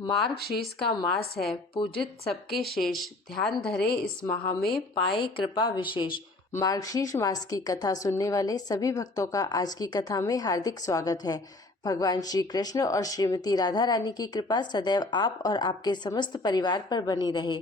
मार्गशीर्ष का मास है, पूजित सबके शेष। ध्यान धरे इस माह में, पाए कृपा विशेष। मार्गशीर्ष मास की कथा सुनने वाले सभी भक्तों का आज की कथा में हार्दिक स्वागत है। भगवान श्री कृष्ण और श्रीमती राधा रानी की कृपा सदैव आप और आपके समस्त परिवार पर बनी रहे।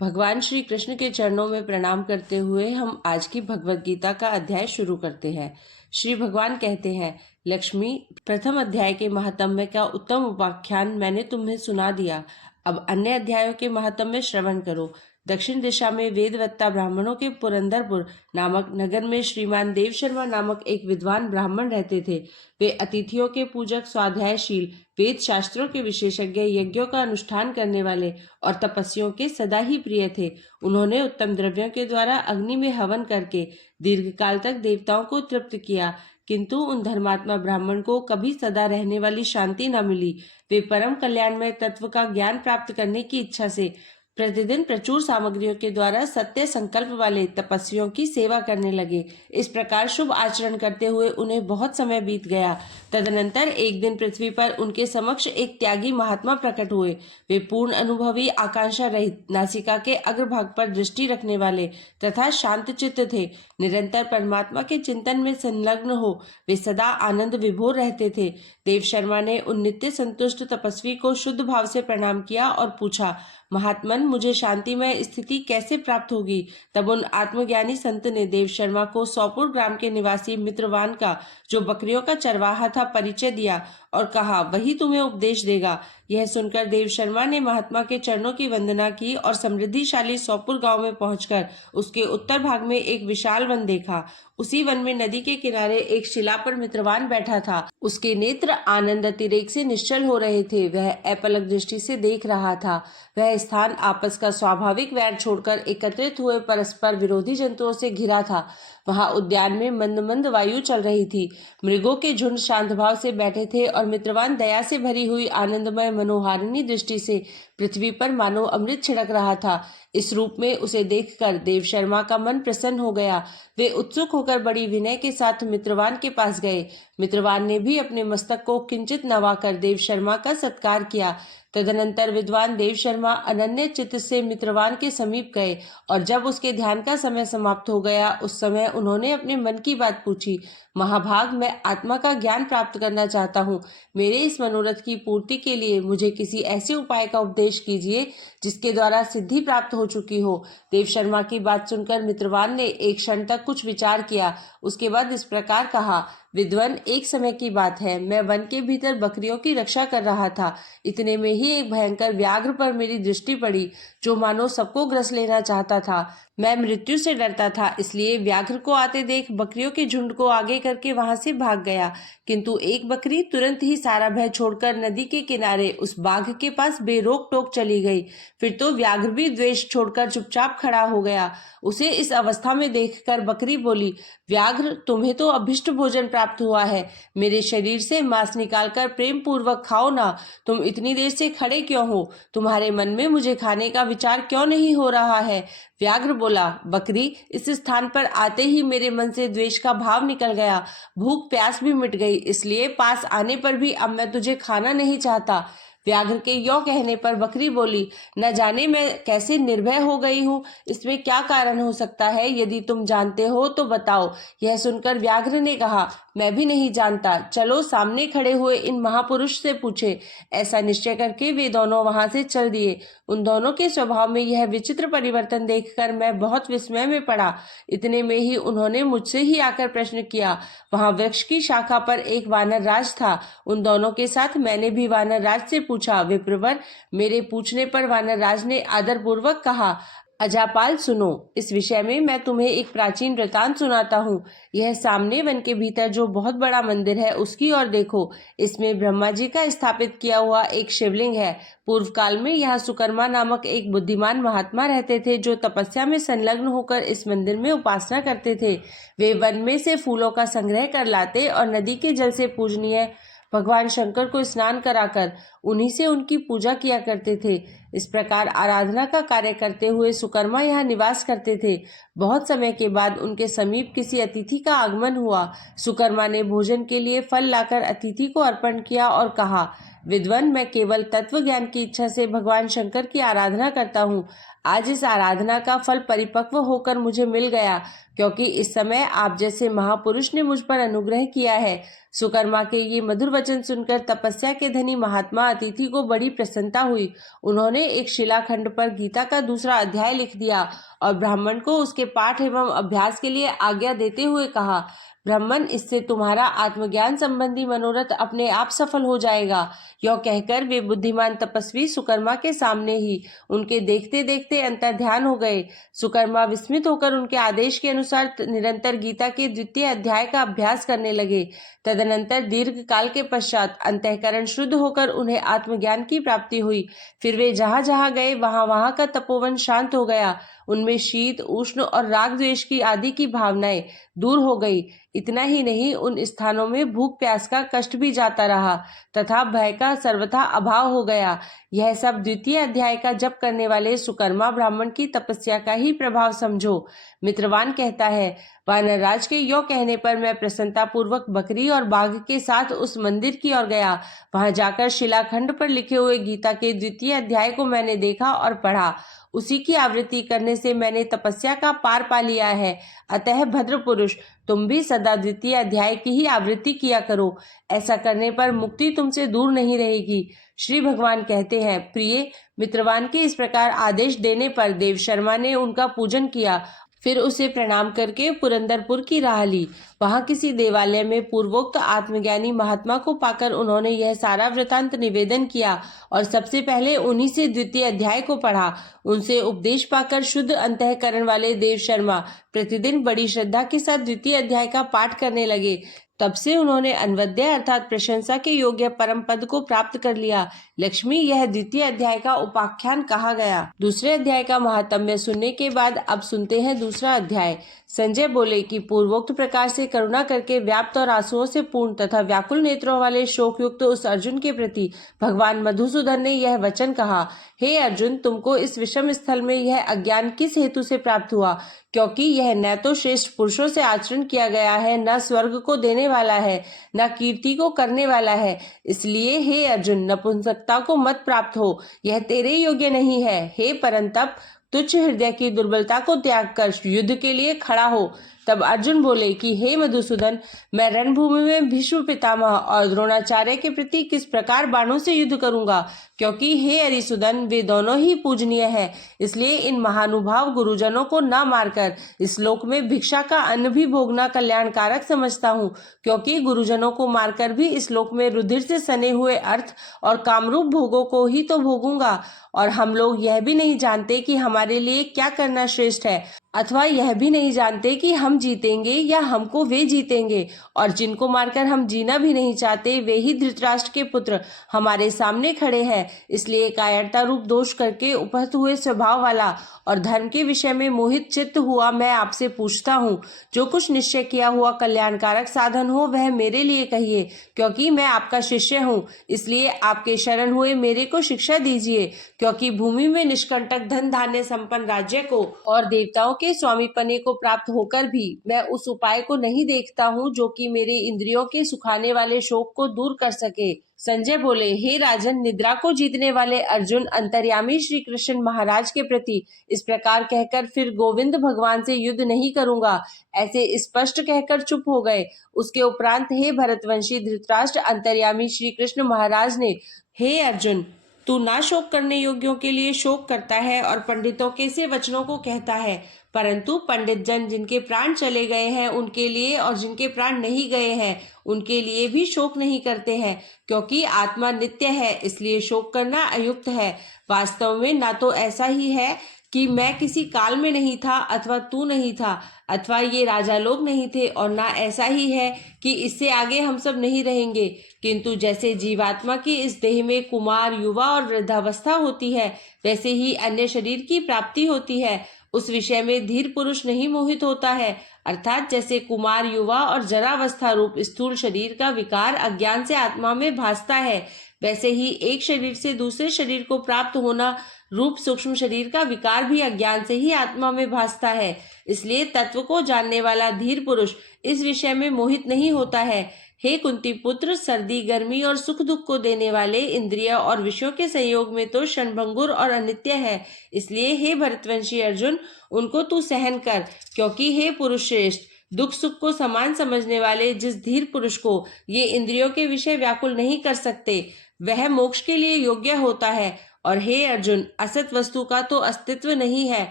भगवान श्री कृष्ण के चरणों में प्रणाम करते हुए हम आज की भगवत गीता का अध्याय शुरू करते हैं। श्री भगवान कहते हैं, लक्ष्मी, प्रथम अध्याय के महात्म्य का उत्तम उपाख्यान मैंने तुम्हें सुना दिया। अब अन्य अध्यायों के महात्म्य श्रवण करो। दक्षिण दिशा में वेदवत्ता ब्राह्मणों के पुरंदरपुर नामक नगर में श्रीमान देव शर्मा नामक एक विद्वान ब्राह्मण रहते थे। वे अतिथियों के पूजक, स्वाध्यायशील, वेद शास्त्रों के विशेषज्ञ, यज्ञों का अनुष्ठान करने वाले और तपस्वियों के सदा ही प्रिय थे। उन्होंने उत्तम द्रव्यों के द्वारा अग्नि में हवन करके दीर्घकाल तक देवताओं को तृप्त किया, किंतु उन धर्मात्मा ब्राह्मण को कभी सदा रहने वाली शांति न मिली। वे परम कल्याणमय तत्व का ज्ञान प्राप्त करने की इच्छा से प्रतिदिन प्रचुर सामग्रियों के द्वारा सत्य संकल्प वाले तपस्वियों की सेवा करने लगे। इस प्रकार शुभ आचरण करते हुए उन्हें बहुत समय बीत गया। तदनंतर एक दिन पृथ्वी पर उनके समक्ष एक त्यागी महात्मा प्रकट हुए। वे पूर्ण अनुभवी, आकांक्षा रहित, नासिका के अग्रभाग पर दृष्टि रखने वाले तथा शांत चित्त थे। निरंतर परमात्मा के चिंतन में संलग्न हो वे सदा आनंद विभोर रहते थे। देव शर्मा ने उन नित्य संतुष्ट तपस्वी को शुद्ध भाव से प्रणाम किया और पूछा, महात्मन, मुझे शांतिमय स्थिति कैसे प्राप्त होगी? तब उन आत्मज्ञानी संत ने देव शर्मा को सौपुर ग्राम के निवासी मित्रवान का, जो बकरियों का चरवाहा था, परिचय दिया और कहा, वही तुम्हें उपदेश देगा। यह सुनकर देव शर्मा ने महात्मा के चरणों की वंदना की और समृद्धिशाली सौपुर गांव में पहुंचकर उसके उत्तर भाग में एक विशाल वन देखा। उसी वन में नदी के किनारे एक शिला पर मित्रवान बैठा था। उसके नेत्र आनंद अतिरेक से निश्चल हो रहे थे। वह अपलक दृष्टि से देख रहा था। वह स्थान आपस का स्वाभाविक वैर छोड़कर एकत्रित हुए परस्पर विरोधी जंतुओं से घिरा था। वहां उद्यान में मंद मंद वायु चल रही थी। मृगों के झुंड शांत भाव से बैठे थे और मित्रवान दया से भरी हुई आनंदमय मनोहारिणी दृष्टि से पृथ्वी पर मानो अमृत छिड़क रहा था। इस रूप में उसे देखकर देव शर्मा का मन प्रसन्न हो गया। वे उत्सुक होकर बड़ी विनय के साथ मित्रवान के पास गए। मित्रवान ने भी अपने मस्तक को किंचित नवाकर देव शर्मा का सत्कार किया। तदनंतर विद्वान देव शर्मा अनन्य चित्त से मित्रवान के समीप गए और जब उसके ध्यान का समय समाप्त हो गया, उस समय उन्होंने अपने मन की बात पूछी। महाभाग, मैं आत्मा का ज्ञान प्राप्त करना चाहता हूँ। मेरे इस मनोरथ की पूर्ति के लिए मुझे किसी ऐसे उपाय का उपदेश कीजिए जिसके द्वारा सिद्धि प्राप्त हो चुकी हो। देव शर्मा की बात सुनकर मित्रवान ने एक क्षण तक कुछ विचार किया। उसके बाद इस प्रकार कहा, विद्वान, एक समय की बात है, मैं वन के भीतर बकरियों की रक्षा कर रहा था। इतने में ही एक भयंकर व्याघ्र पर मेरी दृष्टि पड़ी, जो मानो सबको ग्रस लेना चाहता था। मैं मृत्यु से डरता था, इसलिए व्याघ्र को आते देख बकरियों के झुंड को आगे करके वहां से भाग गया। किंतु एक बकरी तुरंत ही सारा भय छोड़कर नदी के किनारे उस बाघ के पास बेरोक टोक चली गई। फिर तो व्याघ्र भी द्वेष छोड़कर चुपचाप खड़ा हो गया। उसे इस अवस्था में देखकर बकरी बोली, व्याघ्र, तुम्हें तो अभिष्ट भोजन प्राप्त हुआ है। मेरे शरीर से मांस निकालकर प्रेम पूर्वक खाओ ना। तुम इतनी देर से खड़े क्यों हो? तुम्हारे मन में मुझे खाने का विचार क्यों नहीं हो रहा है? व्याघ्र बोला, बकरी, इस स्थान पर आते ही मेरे मन से द्वेष का भाव निकल गया। भूख प्यास भी मिट गई, इसलिए पास आने पर भी अब मैं तुझे खाना नहीं चाहता। व्याघ्र के यों कहने पर बकरी बोली, न जाने मैं कैसे निर्भय हो गई हूँ। इसमें क्या कारण हो सकता है? यदि तुम जानते हो तो बताओ। यह सुनकर व्याघ्र ने कहा, मैं भी नहीं जानता। चलो सामने खड़े हुए इन महापुरुष से पूछे। ऐसा निश्चय करके वे दोनों वहां से चल दिए। उन दोनों के स्वभाव में यह विचित्र परिवर्तन देखकर मैं बहुत विस्मय में पड़ा। इतने में ही उन्होंने मुझसे ही आकर प्रश्न किया। वहां वृक्ष की शाखा पर एक वानर राज था। उन दोनों के साथ मैंने भी वानर राज से पूछा। विप्रवर, मेरे पूछने पर वानर राज ने आदर पूर्वक कहा, अजापाल, सुनो, इस विषय में मैं तुम्हें एक प्राचीन वृतांत सुनाता हूँ। यह सामने वन के भीतर जो बहुत बड़ा मंदिर है, उसकी ओर देखो। इसमें ब्रह्मा जी का स्थापित किया हुआ एक शिवलिंग है। पूर्व काल में यहाँ सुकर्मा नामक एक बुद्धिमान महात्मा रहते थे, जो तपस्या में संलग्न होकर इस मंदिर में उपासना करते थे। वे वन में से फूलों का संग्रह कर लाते और नदी के जल से पूजनीय भगवान शंकर को स्नान कराकर उन्हीं से उनकी पूजा किया करते थे। इस प्रकार आराधना का कार्य करते हुए सुकर्मा यहाँ निवास करते थे। बहुत समय के बाद उनके समीप किसी अतिथि का आगमन हुआ। सुकर्मा ने भोजन के लिए फल लाकर अतिथि को अर्पण किया और कहा, विद्वान, मैं केवल तत्व ज्ञान की इच्छा से भगवान शंकर की आराधना करता हूँ। आज इस आराधना का फल परिपक्व होकर मुझे मिल गया, क्योंकि इस समय आप जैसे महापुरुष ने मुझ पर अनुग्रह किया है। सुकर्मा के ये मधुर वचन सुनकर तपस्या के धनी महात्मा अतिथि को बड़ी प्रसन्नता हुई। उन्होंने एक शिलाखंड पर गीता का दूसरा अध्याय लिख दिया और ब्राह्मण को उसके पाठ एवं अभ्यास के लिए आज्ञा देते हुए कहा, ब्राह्मण, इससे तुम्हारा आत्मज्ञान संबंधी मनोरथ अपने आप सफल हो जाएगा। यह कहकर वे बुद्धिमान तपस्वी सुकर्मा के सामने ही उनके देखते देखते अंतर्ध्यान हो गए। सुकर्मा विस्मित होकर उनके आदेश के अनुसार निरंतर गीता के द्वितीय अध्याय का अभ्यास करने लगे। तदनंतर दीर्घ काल के पश्चात अंतःकरण शुद्ध होकर उन्हें आत्मज्ञान की प्राप्ति हुई। फिर वे जहाँ जहाँ गए वहाँ वहाँ का तपोवन शांत हो गया। उनमें शीत, उष्ण और राग द्वेष की आदि की भावनाएं दूर हो गई। इतना ही नहीं, उन स्थानों में भूख प्यास का कष्ट भी जाता रहा तथा भय का सर्वथा अभाव हो गया। यह सब द्वितीय अध्याय का जप करने वाले सुकर्मा ब्राह्मण की तपस्या का ही प्रभाव समझो। मित्रवान कहता है, वानरराज के यो कहने पर मैं प्रसन्नता पूर्वक बकरी और बाघ के साथ उस मंदिर की ओर गया। वहां जाकर शिलाखंड पर लिखे हुए गीता के द्वितीय अध्याय को मैंने देखा और पढ़ा। उसी की आवृत्ति करने से मैंने तपस्या का पार पा लिया है। अतः भद्र पुरुष, तुम भी सदा द्वितीय अध्याय की ही आवृत्ति किया करो। ऐसा करने पर मुक्ति तुमसे दूर नहीं रहेगी। श्री भगवान कहते हैं, प्रिय मित्रवान के इस प्रकार आदेश देने पर देव शर्मा ने उनका पूजन किया। फिर उसे प्रणाम करके पुरंदरपुर की राह ली। वहां किसी देवालय में पूर्वोक्त आत्मज्ञानी महात्मा को पाकर उन्होंने यह सारा वृतांत निवेदन किया और सबसे पहले उन्हीं से द्वितीय अध्याय को पढ़ा। उनसे उपदेश पाकर शुद्ध अंतःकरण वाले देव शर्मा प्रतिदिन बड़ी श्रद्धा के साथ द्वितीय अध्याय का पाठ करने लगे। तब से उन्होंने अनवद्य अर्थात प्रशंसा के योग्य परम पद को प्राप्त कर लिया। लक्ष्मी, यह द्वितीय अध्याय का उपाख्यान कहा गया। दूसरे अध्याय का महात्म्य सुनने के बाद अब सुनते हैं दूसरा अध्याय। संजय बोले कि पूर्वोक्त प्रकार से करुणा करके व्याप्त और आंसुओं से पूर्ण तथा व्याकुल नेत्रों वाले शोक युक्त उस अर्जुन के प्रति भगवान मधुसूदन ने यह वचन कहा, हे अर्जुन, तुमको इस विषम स्थल में यह अज्ञान किस हेतु से प्राप्त हुआ? क्योंकि यह न तो श्रेष्ठ पुरुषों से आचरण किया गया है, न स्वर्ग को देने वाला है, न कीर्ति को करने वाला है। इसलिए हे अर्जुन, नपुंसकता को मत प्राप्त हो, यह तेरे योग्य नहीं है। हे परंतप, तुच्छ हृदय की दुर्बलता को त्याग कर युद्ध के लिए खड़ा हो। तब अर्जुन बोले कि हे मधुसूदन, मैं रणभूमि में भीष्म पितामह और द्रोणाचार्य के प्रति किस प्रकार बाणों से युद्ध करूंगा? क्योंकि हे अरिसुदन, वे दोनों ही पूजनीय हैं। इसलिए इन महानुभाव गुरुजनों को न मारकर इस लोक में भिक्षा का अन्न भी भोगना कल्याणकारक समझता हूँ। क्योंकि गुरुजनों को मारकर भी इस लोक में रुधिर से सने हुए अर्थ और कामरूप भोगों को ही तो भोगूंगा। और हम लोग यह भी नहीं जानते कि हमारे लिए क्या करना श्रेष्ठ है, अथवा यह भी नहीं जानते कि हम जीतेंगे या हमको वे जीतेंगे। और जिनको मारकर हम जीना भी नहीं चाहते, वे ही धृतराष्ट्र के पुत्र हमारे सामने खड़े हैं। इसलिए कायरता रूप दोष करके उपहत हुए स्वभाव वाला और धर्म के विषय में मोहित चित्त हुआ मैं आपसे पूछता हूँ, जो कुछ निश्चय किया हुआ कल्याणकारक साधन हो वह मेरे लिए कहिए। क्योंकि मैं आपका शिष्य हूँ, इसलिए आपके शरण हुए मेरे को शिक्षा दीजिए। क्योंकि भूमि में निष्कंटक धन धान्य संपन्न राज्य को और देवताओं के स्वामीपने को प्राप्त होकर भी मैं उस उपाय को नहीं देखता हूँ जो कि मेरे इंद्रियों के सुखाने वाले शोक को दूर कर सके। संजय बोले, हे राजन, निद्रा को जीतने वाले अर्जुन अंतर्यामी श्री कृष्ण महाराज के प्रति इस प्रकार कहकर फिर गोविंद भगवान से युद्ध नहीं करूंगा ऐसे स्पष्ट कहकर चुप हो गए। उसके उपरांत हे भरतवंशी धृतराष्ट्र अंतर्यामी श्री कृष्ण महाराज ने, हे अर्जुन, तू ना शोक करने योग्यों के लिए शोक करता है और पंडितों के से वचनों को कहता है, परंतु पंडित जन जिनके प्राण चले गए हैं उनके लिए और जिनके प्राण नहीं गए हैं उनके लिए भी शोक नहीं करते हैं। क्योंकि आत्मा नित्य है, इसलिए शोक करना अयुक्त है। वास्तव में ना तो ऐसा ही है कि मैं किसी काल में नहीं था अथवा तू नहीं था अथवा ये राजा लोग नहीं थे, और ना ऐसा ही है कि इससे आगे हम सब नहीं रहेंगे। किंतु जैसे जीवात्मा की इस देह में कुमार, युवा और वृद्धावस्था होती है, वैसे ही अन्य शरीर की प्राप्ति होती है। उस विषय में धीर पुरुष नहीं मोहित होता है। अर्थात जैसे कुमार, युवा और जरावस्था रूप स्थूल शरीर का विकार अज्ञान से आत्मा में भासता है, वैसे ही एक शरीर से दूसरे शरीर को प्राप्त होना रूप सूक्ष्म शरीर का विकार भी अज्ञान से ही आत्मा में भासता है। इसलिए तत्व को जानने वाला धीर पुरुष इस विषय में मोहित नहीं होता है। हे कुंती पुत्र, सर्दी गर्मी और सुख दुख को देने वाले इंद्रिय और विषयों के संयोग में तो क्षणभंगुर और अनित्य है। इसलिए हे भरतवंशी अर्जुन, उनको तू सहन कर, क्योंकि हे पुरुष श्रेष्ठ, दुख सुख को समान समझने वाले जिस धीर पुरुष को ये इंद्रियों के विषय व्याकुल नहीं कर सकते, वह मोक्ष के लिए योग्य होता है। और हे अर्जुन, असत वस्तु का तो अस्तित्व नहीं है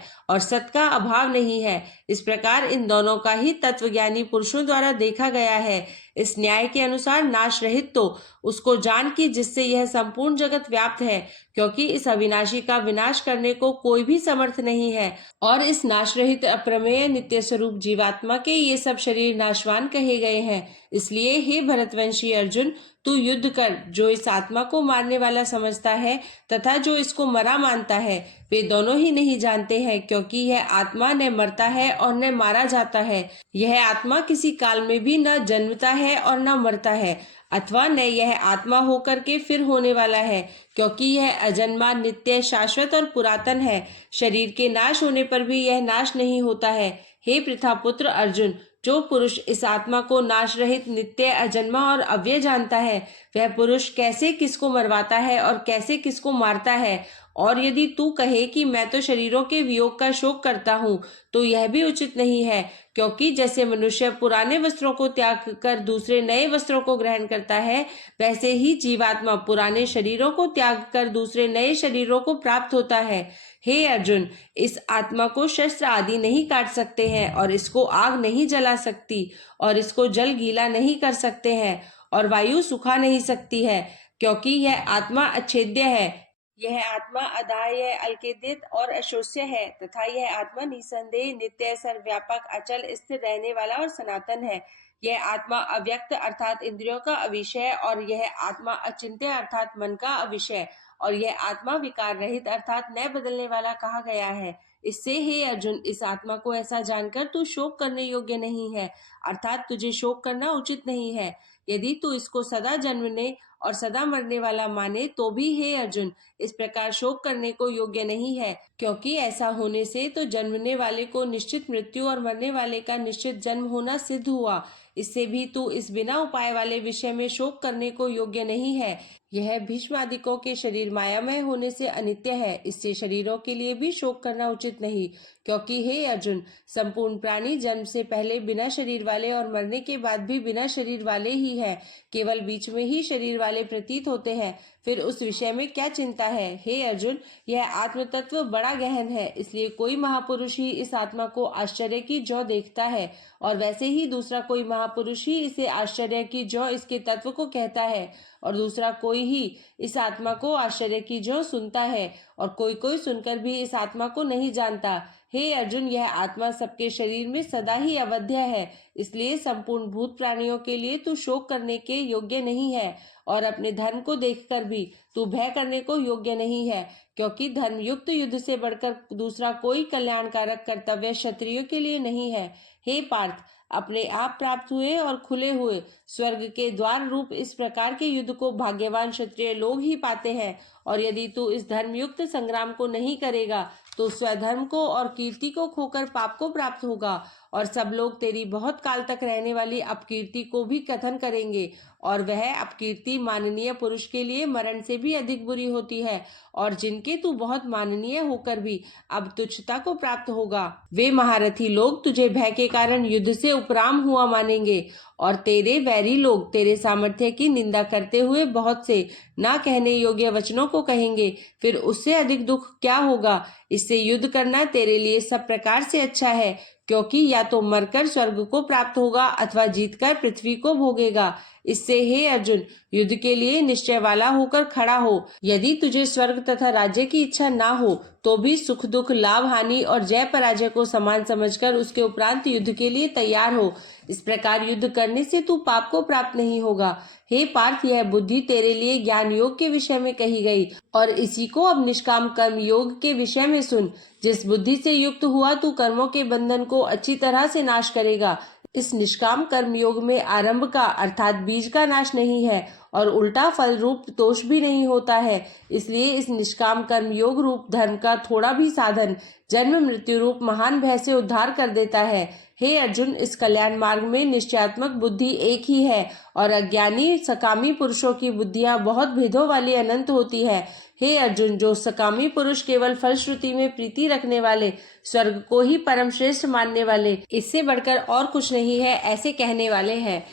और सत का अभाव नहीं है। इस प्रकार इन दोनों का ही तत्वज्ञानी पुरुषों द्वारा देखा गया है। इस न्याय के अनुसार नाश रहित तो उसको जान की जिससे यह संपूर्ण जगत व्याप्त है, क्योंकि इस अविनाशी का विनाश करने को कोई भी समर्थ नहीं है। और इस नाश रहित अप्रमेय नित्य स्वरूप जीवात्मा के ये सब शरीर नाशवान कहे गए हैं। इसलिए हे भरतवंशी अर्जुन, तू युद्ध कर। जो इस आत्मा को मारने वाला समझता है तथा जो इसको मरा मानता है, वे दोनों ही नहीं जानते हैं, क्योंकि यह आत्मा न मरता है और न मारा जाता है। यह आत्मा किसी काल में भी न जन्मता है और न मरता है, अथवा न यह आत्मा होकर के फिर होने वाला है, क्योंकि यह अजन्मा, नित्य, शाश्वत और पुरातन है। शरीर के नाश होने पर भी यह नाश नहीं होता है। हे पृथापुत्र अर्जुन, जो पुरुष इस आत्मा को नाश रहित, नित्य, अजन्मा और अव्यय जानता है, वह पुरुष कैसे किसको मरवाता है और कैसे किसको मारता है। और यदि तू कहे कि मैं तो शरीरों के वियोग का शोक करता हूँ, तो यह भी उचित नहीं है, क्योंकि जैसे मनुष्य पुराने वस्त्रों को त्याग कर दूसरे नए वस्त्रों को ग्रहण करता है, वैसे ही जीवात्मा पुराने शरीरों को त्याग कर दूसरे नए शरीरों को प्राप्त होता है। हे अर्जुन, इस आत्मा को शस्त्र आदि नहीं काट सकते हैं और इसको आग नहीं जला सकती और इसको जल गीला नहीं कर सकते हैं और वायु सुखा नहीं सकती है, क्योंकि यह आत्मा अच्छेद्य है। यह आत्मा अदाह्य, अल्केदित और अशोष्य है तथा यह आत्मा निसंदेह, नित्य, सर्वव्यापक, अचल, स्थिर रहने वाला और सनातन है। यह आत्मा अव्यक्त अर्थात इंद्रियों का अविषय और यह आत्मा अचिंत्य अर्थात मन का अविषय और यह आत्मा विकार रहित अर्थात न बदलने वाला कहा गया है। इससे हे अर्जुन, इस आत्मा को ऐसा जानकर तू शोक करने योग्य नहीं है, अर्थात तुझे शोक करना उचित नहीं है। यदि तू इसको सदा जन्मने और सदा मरने वाला माने तो भी हे अर्जुन, इस प्रकार शोक करने को योग्य नहीं है, क्योंकि ऐसा होने से तो जन्मने वाले को निश्चित मृत्यु और मरने वाले का निश्चित जन्म होना सिद्ध हुआ। इससे भी तू इस बिना उपाय वाले विषय में शोक करने को योग्य नहीं है। यह भीष्मादिकों के शरीर मायामय होने से अनित्य है, इससे शरीरों के लिए भी शोक करना उचित नहीं, क्योंकि हे अर्जुन, संपूर्ण प्राणी जन्म से पहले बिना शरीर वाले और मरने के बाद भी बिना शरीर वाले ही है। केवल बीच में ही शरीर वाले प्रतीत होते हैं, फिर उस विषय में क्या चिंता है। हे अर्जुन, यह आत्म तत्व बड़ा गहन है, इसलिए कोई महापुरुष ही इस आत्मा को आश्चर्य की जौ देखता है और वैसे ही दूसरा कोई महापुरुष ही इसे आश्चर्य की जौ इसके तत्व को कहता है और दूसरा कोई ही इस आत्मा को आश्चर्य की जौ सुनता है और कोई कोई सुनकर भी इस आत्मा को नहीं जानता। हे अर्जुन, यह आत्मा सबके शरीर में सदा ही अवध्य है, इसलिए संपूर्ण भूत प्राणियों के लिए तू शोक करने के योग्य नहीं है और अपने धर्म को देखकर भी तू भय करने को योग्य नहीं है, क्योंकि धर्मयुक्त युद्ध से बढ़कर दूसरा कोई कल्याणकारक कर्तव्य क्षत्रियों के लिए नहीं है। हे पार्थ, अपने आप प्राप्त हुए और खुले हुए स्वर्ग के द्वार रूप इस प्रकार के युद्ध को भाग्यवान क्षत्रिय लोग ही पाते हैं। और यदि तू इस धर्मयुक्त संग्राम को नहीं करेगा तो स्वधर्म को और कीर्ति को खोकर पाप को प्राप्त होगा और सब लोग तेरी बहुत काल तक रहने वाली अपकीर्ति को भी कथन करेंगे और वह अपकीर्ति माननीय पुरुष के लिए मरण से भी अधिक बुरी होती है और जिनके तू बहुत माननीय होकर भी अब तुच्छता को प्राप्त होगा, वे महारथी लोग तुझे भय के कारण युद्ध से उपराम हुआ मानेंगे और तेरे वैरी लोग तेरे सामर्थ्य की निंदा करते हुए बहुत से ना कहने योग्य वचनों को कहेंगे। फिर उससे अधिक दुख क्या होगा। इससे युद्ध करना तेरे लिए सब प्रकार से अच्छा है, क्योंकि या तो मरकर स्वर्ग को प्राप्त होगा अथवा जीतकर पृथ्वी को भोगेगा। इससे हे अर्जुन, युद्ध के लिए निश्चय वाला होकर खड़ा हो। यदि तुझे स्वर्ग तथा राज्य की इच्छा ना हो तो भी सुख दुख, लाभ हानि और जय पराजय को समान समझकर उसके उपरांत युद्ध के लिए तैयार हो। इस प्रकार युद्ध करने से तू पाप को प्राप्त नहीं होगा। हे पार्थ, यह बुद्धि तेरे लिए ज्ञान योग के विषय में कही गई और इसी को अब निष्काम कर्म योग के विषय में सुन। जिस बुद्धि से युक्त हुआ तू कर्मों के बंधन को अच्छी तरह से नाश करेगा। इस निष्काम कर्म योग में आरंभ का अर्थात बीज का नाश नहीं है और उल्टा फल रूप दोष भी नहीं होता है। इसलिए इस निष्काम कर्म योग रूप धर्म का थोड़ा भी साधन जन्म मृत्यु रूप महान भय से उद्धार कर देता है। हे अर्जुन, इस कल्याण मार्ग में निश्चयात्मक बुद्धि एक ही है और अज्ञानी सकामी पुरुषों की बुद्धियां बहुत भेदों वाली अनंत होती है। हे अर्जुन, जो सकामी पुरुष केवल फलश्रुति में प्रीति रखने वाले, स्वर्ग को ही परम श्रेष्ठ मानने वाले, इससे बढ़कर और कुछ नहीं है ऐसे कहने वाले हैं,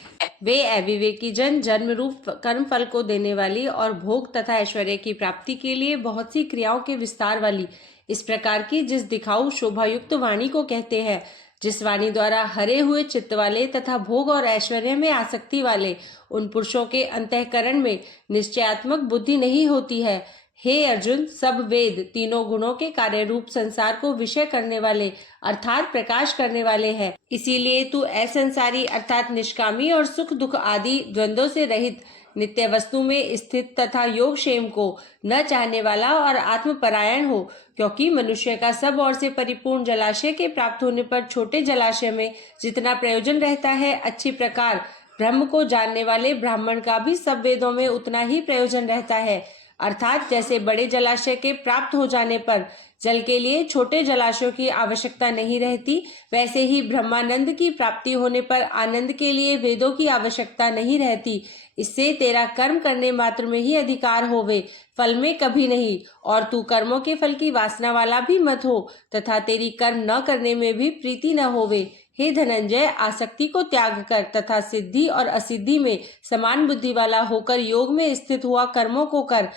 वे अविवेकी जन जन्म रूप कर्म फल को देने वाली और भोग तथा ऐश्वर्य की प्राप्ति के लिए बहुत सी क्रियाओं के विस्तार वाली इस प्रकार की जिस दिखाऊ शोभायुक्त वाणी को कहते हैं, जिस वाणी द्वारा हरे हुए चित्त वाले तथा भोग और ऐश्वर्य में आसक्ति वाले उन पुरुषों के अंतःकरण में निश्चयात्मक बुद्धि नहीं होती है। हे अर्जुन, सब वेद तीनों गुणों के कार्य रूप संसार को विषय करने वाले अर्थात प्रकाश करने वाले हैं। इसीलिए तू असंसारी अर्थात निष्कामी और सुख दुख आदि द्वंद्वों से रहित नित्य वस्तु में स्थित तथा योग क्षेम को न चाहने वाला और आत्मपरायण हो, क्योंकि मनुष्य का सब ओर से परिपूर्ण जलाशय के प्राप्त होने पर छोटे जलाशय में जितना प्रयोजन रहता है, अच्छी प्रकार ब्रह्म को जानने वाले ब्राह्मण का भी सब वेदों में उतना ही प्रयोजन रहता है। अर्थात जैसे बड़े जलाशय के प्राप्त हो जाने पर जल के लिए छोटे जलाशयों की आवश्यकता नहीं रहती, वैसे ही ब्रह्मानंद की प्राप्ति होने पर आनंद के लिए वेदों की आवश्यकता नहीं रहती। इससे तेरा कर्म करने मात्र में ही अधिकार होवे, फल में कभी नहीं, और तू कर्मों के फल की वासना वाला भी मत हो तथा तेरी कर्म न करने में भी प्रीति न होवे। हे धनंजय, आसक्ति को त्याग कर तथा सिद्धि और असिद्धि में समान बुद्धि वाला होकर योग में स्थित हुआ कर्मों को कर।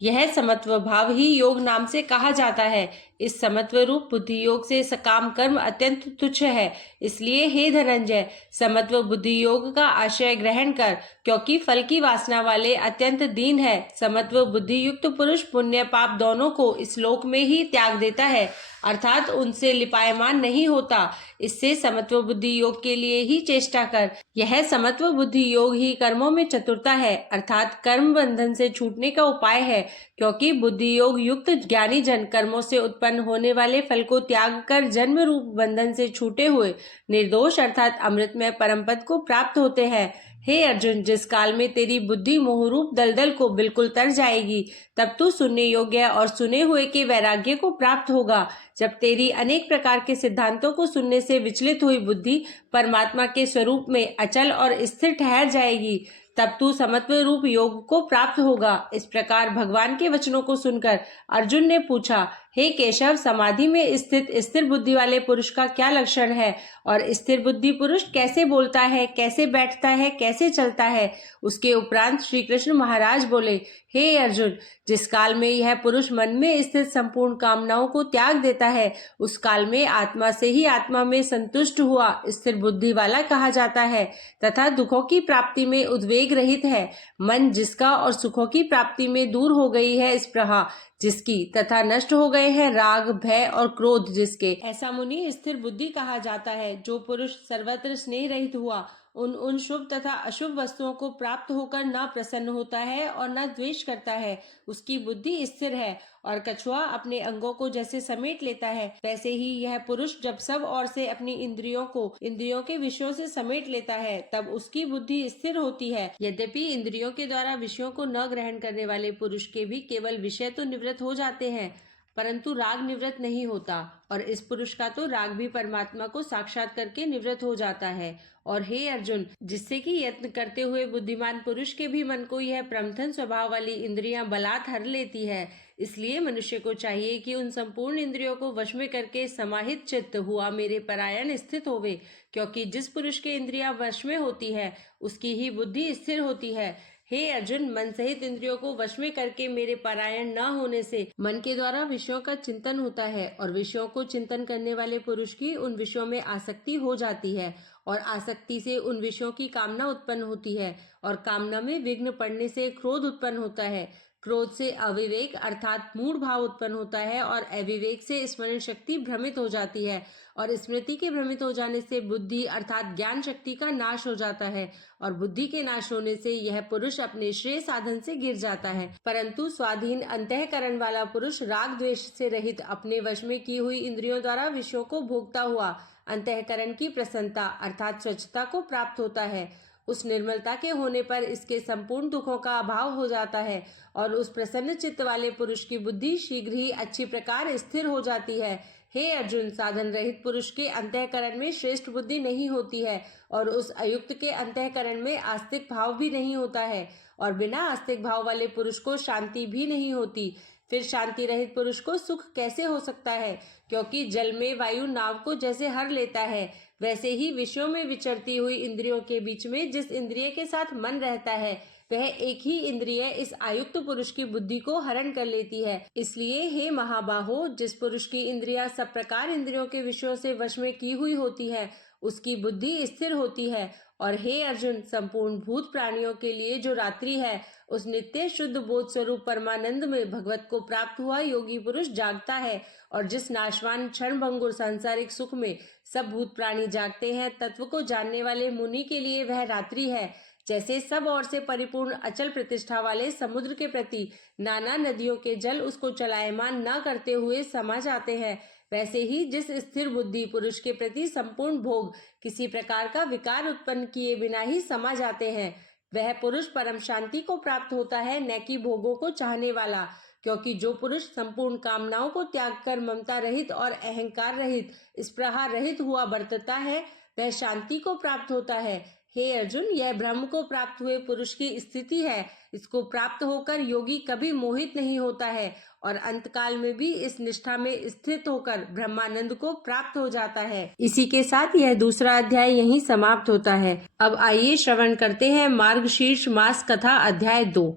यह समत्व भाव ही योग नाम से कहा जाता है। इस समत्व रूप बुद्धि योग से सकाम कर्म अत्यंत तुच्छ है। इसलिए हे धनंजय, समत्व बुद्धि योग का आश्रय ग्रहण कर, क्योंकि फल की वासना वाले अत्यंत दीन है। समत्व बुद्धि युक्त पुरुष पुण्य पाप दोनों को इस लोक में ही त्याग देता है, अर्थात उनसे लिपायमान नहीं होता। इससे समत्व बुद्धि योग के लिए ही चेष्टा कर। यह समत्व बुद्धि योग ही कर्मों में चतुरता है, अर्थात कर्म बंधन से छूटने का उपाय है, क्योंकि बुद्धि योग युक्त ज्ञानी जन कर्मों से उत्पन्न होने वाले फल को त्याग कर जन्म रूप बंधन से छूटे हुए निर्दोष अर्थात अमृतमय परम पद को प्राप्त होते हैं। हे अर्जुन, जिस काल में तेरी बुद्धि मोहरूप दलदल को बिल्कुल तर जाएगी, तब तू सुनने योग्य और सुने हुए के वैराग्य को प्राप्त होगा। जब तेरी अनेक प्रकार के सिद्धांतों को सुनने से विचलित हुई बुद्धि परमात्मा के स्वरूप में अचल और स्थिर ठहर जाएगी, तब तू समत्व रूप योग को प्राप्त होगा। इस प्रकार भगवान के वचनों को सुनकर अर्जुन ने पूछा, हे केशव, समाधि में स्थित स्थिर बुद्धि वाले पुरुष का क्या लक्षण है और स्थिर बुद्धि पुरुष कैसे बोलता है, कैसे बैठता है, कैसे चलता है? उसके उपरांत श्री कृष्ण महाराज बोले, हे अर्जुन, जिस काल में यह पुरुष मन में स्थित संपूर्ण कामनाओं को त्याग देता है, उस काल में आत्मा से ही आत्मा में संतुष्ट हुआ स्थिर बुद्धि वाला कहा जाता है तथा दुखों की प्राप्ति में उद्वेग रहित है। मन जिसका और सुखों की प्राप्ति में दूर हो गई है स्पृहा जिसकी तथा नष्ट हो गए हैं राग भय और क्रोध जिसके, ऐसा मुनि स्थिर बुद्धि कहा जाता है। जो पुरुष सर्वत्र स्नेह रहित हुआ उन शुभ तथा अशुभ वस्तुओं को प्राप्त होकर न प्रसन्न होता है और न द्वेष करता है, उसकी बुद्धि स्थिर है। और कछुआ अपने अंगों को जैसे समेट लेता है, वैसे ही यह पुरुष जब सब ओर से अपनी इंद्रियों को इंद्रियों के विषयों से समेट लेता है, तब उसकी बुद्धि स्थिर होती है। यद्यपि इंद्रियों के द्वारा विषयों को न ग्रहण करने वाले पुरुष के भी केवल विषय तो निवृत्त हो जाते हैं, परंतु राग निवृत्त नहीं होता, और इस पुरुष का तो राग भी परमात्मा को साक्षात करके निवृत्त हो जाता है। और हे अर्जुन, जिससे कि यत्न करते हुए बुद्धिमान पुरुष के भी मन को यह प्रमथन स्वभाव वाली इंद्रियां बलात् हर लेती है। इसलिए मनुष्य को चाहिए कि उन संपूर्ण इंद्रियों को वश में करके समाहित चित्त हुआ मेरे परायण स्थित होवे, क्योंकि जिस पुरुष के इंद्रियां वश में होती है उसकी ही बुद्धि स्थिर होती है। हे अर्जुन, मन सहित इंद्रियों को वश में करके मेरे परायण न होने से मन के द्वारा विषयों का चिंतन होता है, और विषयों को चिंतन करने वाले पुरुष की उन विषयों में आसक्ति हो जाती है, और आसक्ति से उन विषयों की कामना उत्पन्न होती है, और कामना में विघ्न पड़ने से क्रोध उत्पन्न होता है। क्रोध से अविवेक अर्थात मूढ़ भाव उत्पन्न होता है, और अविवेक से स्मरण शक्ति भ्रमित हो जाती है, और स्मृति के भ्रमित हो जाने से बुद्धि अर्थात ज्ञान शक्ति का नाश हो जाता है, और बुद्धि के नाश होने से यह पुरुष अपने श्रेय साधन से गिर जाता है। परंतु स्वाधीन अंतःकरण वाला पुरुष राग द्वेष से रहित अपने वश में की हुई इंद्रियों द्वारा विषयों को भोगता हुआ अंतःकरण की प्रसन्नता अर्थात स्वच्छता को प्राप्त होता है। उस निर्मलता के होने पर इसके संपूर्ण दुखों का अभाव हो जाता है और उस प्रसन्न चित्त वाले पुरुष की बुद्धि शीघ्र ही अच्छी प्रकार स्थिर हो जाती है। हे अर्जुन, साधन रहित पुरुष के अंतःकरण में श्रेष्ठ बुद्धि नहीं होती है और उस अयुक्त के अंतःकरण में आस्तिक भाव भी नहीं होता है और बिना आस्तिक भाव वाले पुरुष को शांति भी नहीं होती। फिर शांति रहित पुरुष को सुख कैसे हो सकता है? क्योंकि जल में वायु नाव को जैसे हर लेता है, वैसे ही विषयों में विचरती हुई इंद्रियों के बीच में जिस इंद्रिय के साथ मन रहता है, वह एक ही इंद्रिय इस आयुक्त पुरुष की बुद्धि को हरण कर लेती है। इसलिए हे महाबाहो, जिस पुरुष की इंद्रियां सब प्रकार इंद्रियों के विषयों से वश में की हुई होती है, उसकी बुद्धि स्थिर होती है। और हे अर्जुन, संपूर्ण भूत प्राणियों के लिए जो रात्रि है, उस नित्य शुद्ध बोध स्वरूप परमानंद में भगवत को प्राप्त हुआ योगी पुरुष जागता है। और जिस नाशवान क्षण भंगुर सांसारिक सुख में सब भूत प्राणी जागते हैं, तत्व को जानने वाले मुनि के लिए वह रात्रि है। जैसे सब ओर से परिपूर्ण अचल प्रतिष्ठा वाले समुद्र के प्रति नाना नदियों के जल उसको चलायमान न करते हुए समा जाते हैं, वैसे ही जिस स्थिर बुद्धि पुरुष के प्रति संपूर्ण भोग किसी प्रकार का विकार उत्पन्न किए बिना ही समा जाते हैं, वह पुरुष परम शांति को प्राप्त होता है, न कि भोगों को चाहने वाला। क्योंकि जो पुरुष संपूर्ण कामनाओं को त्याग कर ममता रहित और अहंकार रहित, स्पृहा रहित हुआ बरतता है, वह शांति को प्राप्त होता है। हे अर्जुन, यह ब्रह्म को प्राप्त हुए पुरुष की स्थिति है। इसको प्राप्त होकर योगी कभी मोहित नहीं होता है और अंतकाल में भी इस निष्ठा में स्थित होकर ब्रह्मानंद को प्राप्त हो जाता है। इसी के साथ यह दूसरा अध्याय यहीं समाप्त होता है। अब आइए श्रवण करते हैं मार्गशीर्ष मास कथा अध्याय 2।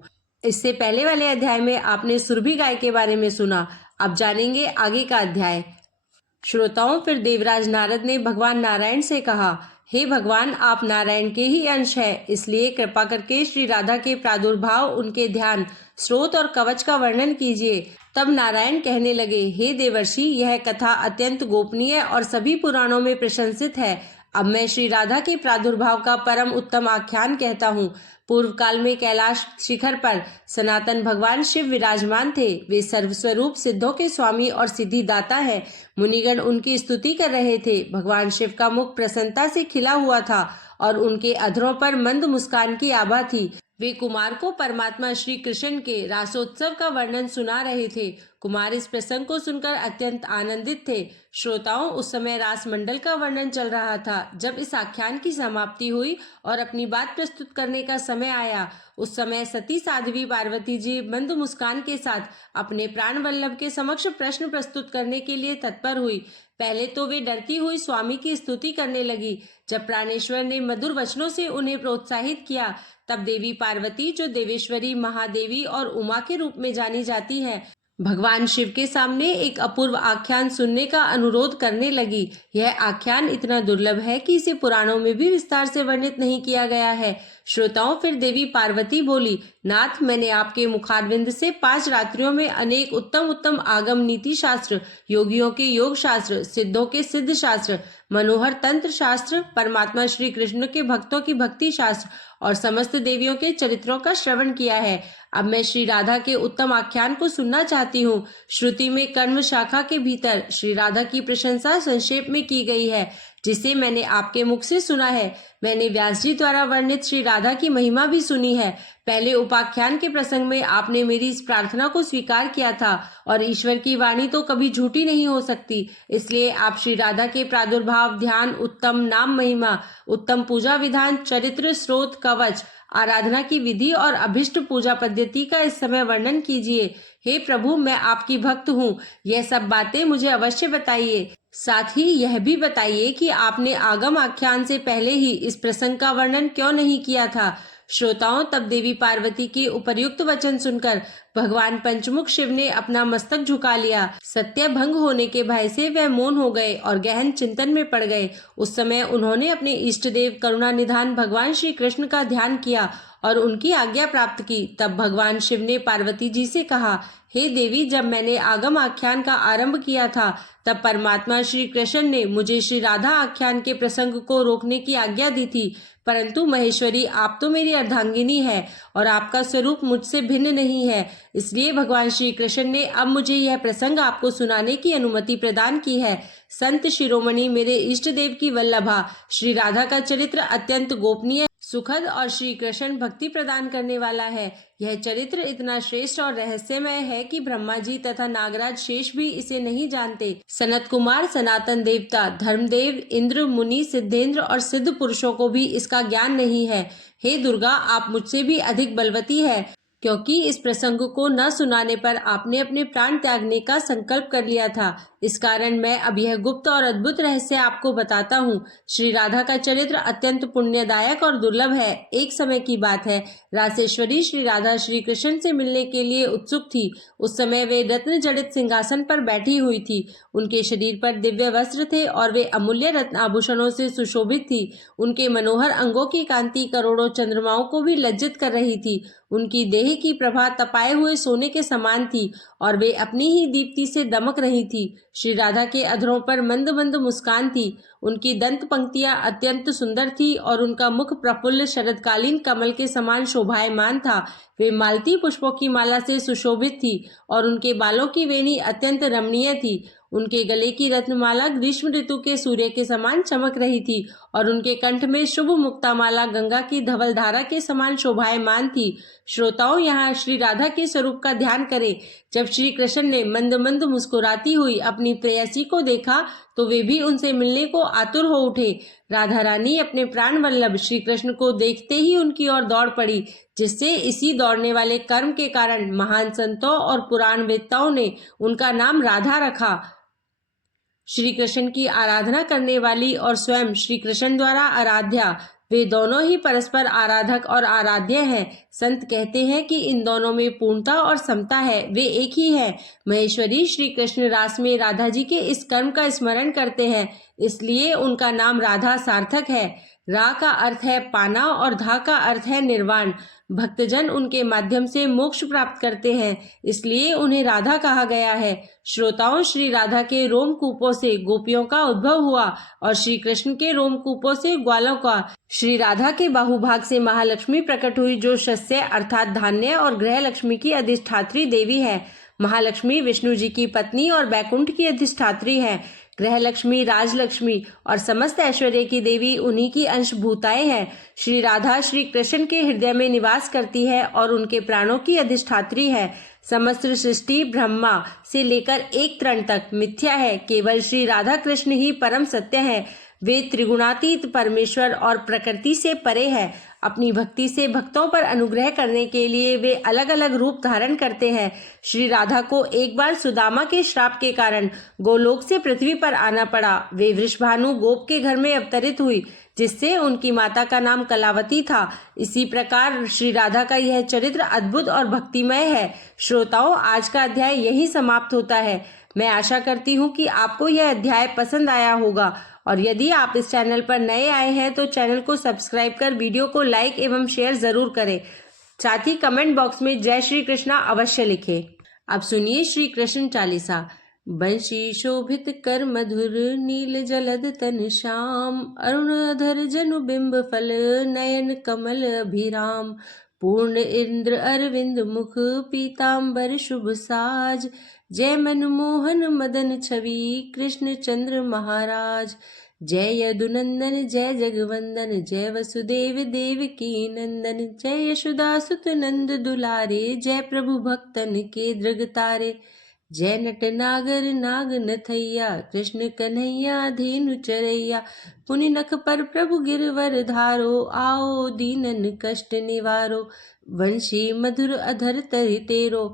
इससे पहले वाले अध्याय में आपने सुरभि गाय के बारे में सुना। अब जानेंगे आगे का अध्याय। श्रोताओं, फिर देवराज नारद ने भगवान नारायण से कहा, हे भगवान, आप नारायण के ही अंश है, इसलिए कृपा करके श्री राधा के प्रादुर्भाव, उनके ध्यान, स्रोत और कवच का वर्णन कीजिए। तब नारायण कहने लगे, हे देवर्षि, यह कथा अत्यंत गोपनीय और सभी पुराणों में प्रशंसित है। अब मैं श्री राधा के प्रादुर्भाव का परम उत्तम आख्यान कहता हूँ। पूर्व काल में कैलाश शिखर पर सनातन भगवान शिव विराजमान थे। वे सर्वस्वरूप सिद्धों के स्वामी और सिद्धिदाता हैं। मुनिगण उनकी स्तुति कर रहे थे। भगवान शिव का मुख प्रसन्नता से खिला हुआ था और उनके अधरों पर मंद मुस्कान की आभा थी। वे कुमार को परमात्मा श्री कृष्ण के रासोत्सव का वर्णन सुना रहे थे। कुमार इस प्रसंग को सुनकर अत्यंत आनंदित थे। श्रोताओं, उस समय रास मंडल का वर्णन चल रहा था। जब इस आख्यान की समाप्ति हुई और अपनी बात प्रस्तुत करने का समय आया, उस समय सती साध्वी पार्वती जी मंद मुस्कान के साथ अपने प्राण वल्लभ के समक्ष प्रश्न प्रस्तुत करने के लिए तत्पर हुई। पहले तो वे डरती हुई स्वामी की स्तुति करने लगी। जब प्राणेश्वर ने मधुर वचनों से उन्हें प्रोत्साहित किया, तब देवी पार्वती, जो देवेश्वरी, महादेवी और उमा के रूप में जानी जाती है, भगवान शिव के सामने एक अपूर्व आख्यान सुनने का अनुरोध करने लगी। यह आख्यान इतना दुर्लभ है कि इसे पुराणों में भी विस्तार से वर्णित नहीं किया गया है। श्रोताओं, फिर देवी पार्वती बोली, नाथ, मैंने आपके मुखारविंद से 5 रात्रियों में अनेक उत्तम उत्तम आगम नीति शास्त्र, योगियों के योग शास्त्र, सिद्धों के सिद्ध शास्त्र, मनोहर तंत्र शास्त्र, परमात्मा श्री कृष्ण के भक्तों की भक्ति शास्त्र और समस्त देवियों के चरित्रों का श्रवण किया है। अब मैं श्री राधा के उत्तम आख्यान को सुनना चाहती हूँ। श्रुति में कर्म शाखा के भीतर श्री राधा की प्रशंसा संक्षेप में की गई है, जिसे मैंने आपके मुख से सुना है। मैंने व्यास जी द्वारा वर्णित श्री राधा की महिमा भी सुनी है। पहले उपाख्यान के प्रसंग में आपने मेरी इस प्रार्थना को स्वीकार किया था और ईश्वर की वाणी तो कभी झूठी नहीं हो सकती। इसलिए आप श्री राधा के प्रादुर्भाव, ध्यान, उत्तम नाम महिमा, उत्तम पूजा विधान, चरित्र, स्रोत, कवच, आराधना की विधि और अभिष्ट पूजा पद्धति का इस समय वर्णन कीजिए। हे प्रभु, मैं आपकी भक्त हूँ। यह सब बातें मुझे अवश्य बताइए। साथ ही यह भी बताइए कि आपने आगम आख्यान से पहले ही इस प्रसंग का वर्णन क्यों नहीं किया था। श्रोताओं, तब देवी पार्वती के उपर्युक्त वचन सुनकर भगवान पंचमुख शिव ने अपना मस्तक झुका लिया। सत्य भंग होने के भय से वह मौन हो गए और गहन चिंतन में पड़ गए। उस समय उन्होंने अपने इष्ट देव करुणा निधान भगवान श्री कृष्ण का ध्यान किया और उनकी आज्ञा प्राप्त की। तब भगवान शिव ने पार्वती जी से कहा, हे देवी, जब मैंने आगम आख्यान का आरंभ किया था, तब परमात्मा श्री कृष्ण ने मुझे श्री राधा आख्यान के प्रसंग को रोकने की आज्ञा दी थी। परंतु महेश्वरी, आप तो मेरी अर्धांगिनी है और आपका स्वरूप मुझसे भिन्न नहीं है। इसलिए भगवान श्री कृष्ण ने अब मुझे यह प्रसंग आपको सुनाने की अनुमति प्रदान की है। संत शिरोमणि, मेरे इष्ट देव की वल्लभा श्री राधा का चरित्र अत्यंत गोपनीय, सुखद और श्री कृष्ण भक्ति प्रदान करने वाला है। यह चरित्र इतना श्रेष्ठ और रहस्यमय है कि ब्रह्मा जी तथा नागराज शेष भी इसे नहीं जानते। सनत कुमार, सनातन देवता, धर्मदेव, इंद्र, मुनि, सिद्धेंद्र और सिद्ध पुरुषों को भी इसका ज्ञान नहीं है। हे दुर्गा, आप मुझसे भी अधिक बलवती है, क्योंकि इस प्रसंग को न सुनाने पर आपने अपने प्राण त्यागने का संकल्प कर लिया था। इस कारण मैं अब यह गुप्त और अद्भुत रहस्य आपको बताता हूँ। श्री राधा का चरित्र अत्यंत पुण्यदायक और दुर्लभ है। एक समय की बात है, रासेश्वरी श्री राधा श्री कृष्ण से मिलने के लिए उत्सुक थी। उस समय वे रत्न जड़ित सिंहासन पर बैठी हुई थी। उनके शरीर पर दिव्य वस्त्र थे और वे अमूल्य रत्न आभूषणों से सुशोभित थी। उनके मनोहर अंगों की कांति करोड़ों चंद्रमाओं को भी लज्जित कर रही थी। उनकी देह की प्रभा तपाए हुए सोने के समान थी और वे अपनी ही दीप्ति से दमक रही थी। श्री राधा के अधरों पर मंद मंद मुस्कान थी। उनकी दंत पंक्तियां अत्यंत सुंदर थी और उनका मुख प्रफुल्ल शरदकालीन कमल के समान शोभायमान था। वे मालती पुष्पों की माला से सुशोभित थी और उनके बालों की वेणी अत्यंत रमणीय थी। उनके गले की रत्नमाला ग्रीष्म ऋतु के सूर्य के समान चमक रही थी और उनके कंठ में शुभ मुक्तामाला गंगा की धवल धारा के समान शोभायमान थी। श्रोताओं, यहाँ श्री राधा के स्वरूप का ध्यान करें। जब श्री कृष्ण ने मंद मंद मुस्कुराती हुई अपनी प्रेयसी को देखा तो वे भी उनसे मिलने को आतुर हो उठे। राधा रानी अपने प्राण वल्लभ श्री कृष्ण को देखते ही उनकी ओर दौड़ पड़ी, जिससे इसी दौड़ने वाले कर्म के कारण महान संतों और पुराण वेत्ताओं ने उनका नाम राधा रखा। श्री कृष्ण की आराधना करने वाली और स्वयं श्री कृष्ण द्वारा आराध्या, वे दोनों ही परस्पर आराधक और आराध्य हैं। संत कहते हैं कि इन दोनों में पूर्णता और समता है, वे एक ही हैं। महेश्वरी श्री कृष्ण रास में राधा जी के इस कर्म का स्मरण करते हैं, इसलिए उनका नाम राधा सार्थक है। रा का अर्थ है पाना और धा का अर्थ है निर्वाण। भक्तजन उनके माध्यम से मोक्ष प्राप्त करते हैं, इसलिए उन्हें राधा कहा गया है। श्रोताओं, श्री राधा के रोमकूपों से गोपियों का उद्भव हुआ और श्री कृष्ण के रोमकूपों से ग्वालों का। श्री राधा के बाहुभाग से महालक्ष्मी प्रकट हुई, जो शस्य अर्थात धान्य और गृह लक्ष्मी की अधिष्ठात्री देवी है। महालक्ष्मी विष्णु जी की पत्नी और बैकुंठ की अधिष्ठात्री है। गृह लक्ष्मी, राजलक्ष्मी और समस्त ऐश्वर्य की देवी उन्हीं की अंशभूताएं हैं। श्री राधा श्री कृष्ण के हृदय में निवास करती है और उनके प्राणों की अधिष्ठात्री है। समस्त सृष्टि ब्रह्मा से लेकर एक तृण तक मिथ्या है, केवल श्री राधा कृष्ण ही परम सत्य है। वे त्रिगुणातीत परमेश्वर और प्रकृति से परे है। अपनी भक्ति से भक्तों पर अनुग्रह करने के लिए वे अलग अलग रूप धारण करते हैं। श्री राधा को एक बार सुदामा के श्राप के कारण गोलोक से पृथ्वी पर आना पड़ा। वे वृषभानु गोप के घर में अवतरित हुई, जिससे उनकी माता का नाम कलावती था। इसी प्रकार श्री राधा का यह चरित्र अद्भुत और भक्तिमय है। श्रोताओं, आज का अध्याय यही समाप्त होता है। मैं आशा करती हूँ कि आपको यह अध्याय पसंद आया होगा और यदि आप इस चैनल पर नए आए हैं तो चैनल को सब्सक्राइब कर वीडियो को लाइक एवं शेयर जरूर करें। साथ ही कमेंट बॉक्स में जय श्री कृष्णा अवश्य लिखें। अब सुनिए श्री कृष्ण चालीसा। बंशी शोभित कर मधुर, नील जलद तन श्याम, अरुणधर जनु बिंब फल, नयन कमल अभिराम, पूर्ण इंद्र अरविंद मुख, पीतांबर शुभ साज, जय मनमोहन मदन छवि, कृष्ण चंद्र महाराज, जय यदुनंदन जय जगवंदन, जय वसुदेव देवकी नंदन, जय यशोदा सुत नंद दुलारे, जय प्रभु भक्तन के दृगतारे, जय नट नागर नाग नथैया, कृष्ण कन्हैया धेनु चरैया, पुनि नख पर प्रभु गिरवर धारो, आओ दीनन कष्ट निवारो, वंशी मधुर अधर तरि तेरो,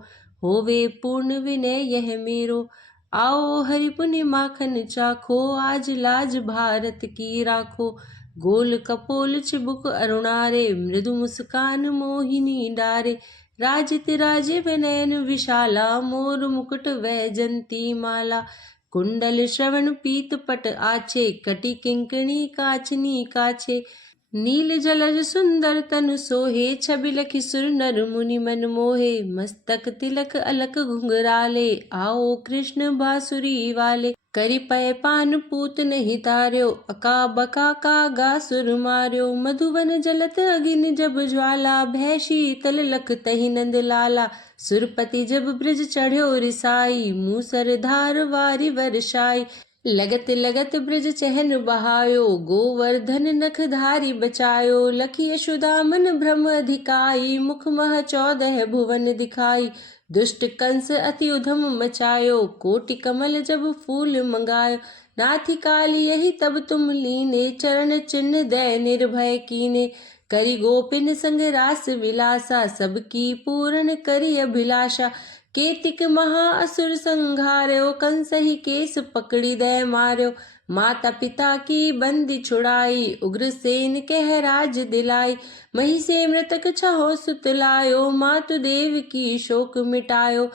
होवे पूर्ण विनय यह मेरो, आओ हरि पुनि माखन चाखो, आज लाज भारत की राखो, गोल कपोल चिबुक अरुणारे, मृदु मुस्कान मोहिनी डारे, राजित राजीव नयन विशाला, मोर मुकुट वैजंती माला, कुंडल श्रवण पीत पट आछे, कटि किंकणी काचनी काछे, नील जलज सुंदर तनु सोहे, छबि लखि सुर नर मुनि मन मोहे, मस्तक तिलक अलक घुंघराले, आओ कृष्ण बांसुरी वाले, करि पय पान पूत नहीं तार्यो, अका बका का सुर मार्यो, मधुवन जलत अगिन जब ज्वाला, भय शीतल लख तहि नंद लाला, सुरपति जब ब्रज चढ़्यो रिसाई, मूसर धार वारी वर्षाई, लगत लगत ब्रज चहन बहायो, गोवर्धन नखधारी बचायो। लखी यशोदा मन भ्रम अधिकाई, मुख मह 14 भुवन दिखाई। दुष्ट कंस अति उधम मचायो, कोटि कमल जब फूल मंगायो। नाथी काल यही तब तुम लीने, चरण चिन्ह दय निर्भय कीने। करी गोपिन संग रास विलासा, सबकी पूर्ण करी अभिलाषा। केतिक महा असुर संघार्यो, कंस ही केस पकड़ी दय मार्यो। माता पिता की बंदी छुड़ाई, उग्रसेन कह राज दिलाई। मही से मृतक छहो सुत लायो, मातु देव की शोक मिटायो।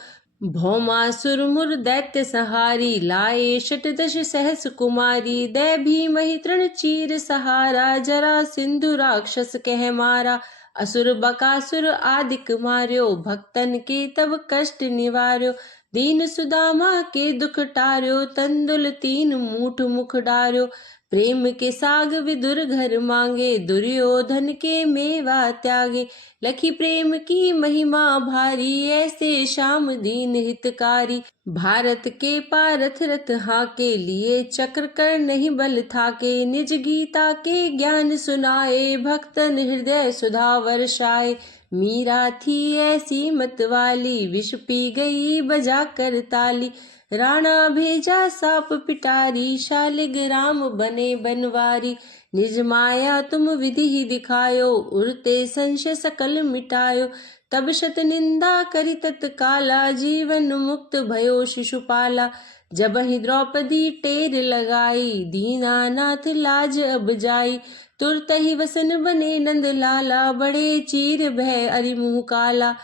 भौमासुर मुर दैत्य संहारी, लाए शतदश सहस कुमारी। दय भी मही तृण चीर सहारा, जरा सिंधु राक्षस कह मारा। असुर बकासुर आदिक मार्यो, भक्तन के तब कष्ट निवार्यो। दीन सुदामा के दुख टार्यो, तंदुल 3 मूठ मुख डार्यो। प्रेम के साग विदुर घर मांगे, दुर्योधन के मेवा त्यागे। लखी प्रेम की महिमा भारी, ऐसे श्याम दीन हितकारी। भारत के पारथ रथ हाके, लिए चक्र कर नहीं बल थाके। निज गीता के ज्ञान सुनाए, भक्तन हृदय सुधा वर्षाए। मीरा थी ऐसी मत वाली, विष पी गई बजा कर ताली। राणा भेजा साप पिटारी, शालिग राम बने बनवारी। निज माया तुम विधि ही दिखायो, उड़ते संशय सकल मिटायो। तब शत निंदा करी तत्काला, जीवन मुक्त भयो शिशुपाला। जब ही द्रौपदी टेर लगाई, दीनानाथ लाज अब जाई। तुरत ही वसन बने नंद लाला, बड़े चीर भय अरि मुँह काला।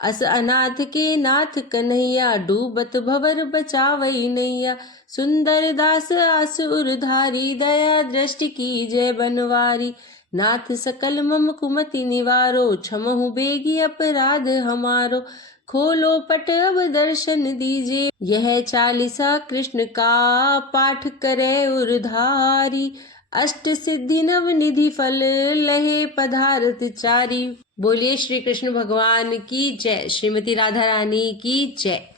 अस अनाथ के नाथ कन्हैया, डूबत भवर बचावई नैया। सुंदर दास आसुर धारी, दया दृष्टि की जय बनवारी। नाथ सकल मम कुमति निवारो, क्षमहु बेगी अपराध हमारो। खोलो पट अब दर्शन दीजिए, यह 40 कृष्ण का पाठ करे उरधारी। अष्ट सिद्धि नव निधि फल, लहे पधारत चारी। बोलिए श्री कृष्ण भगवान की जय। श्रीमती राधा रानी की जय।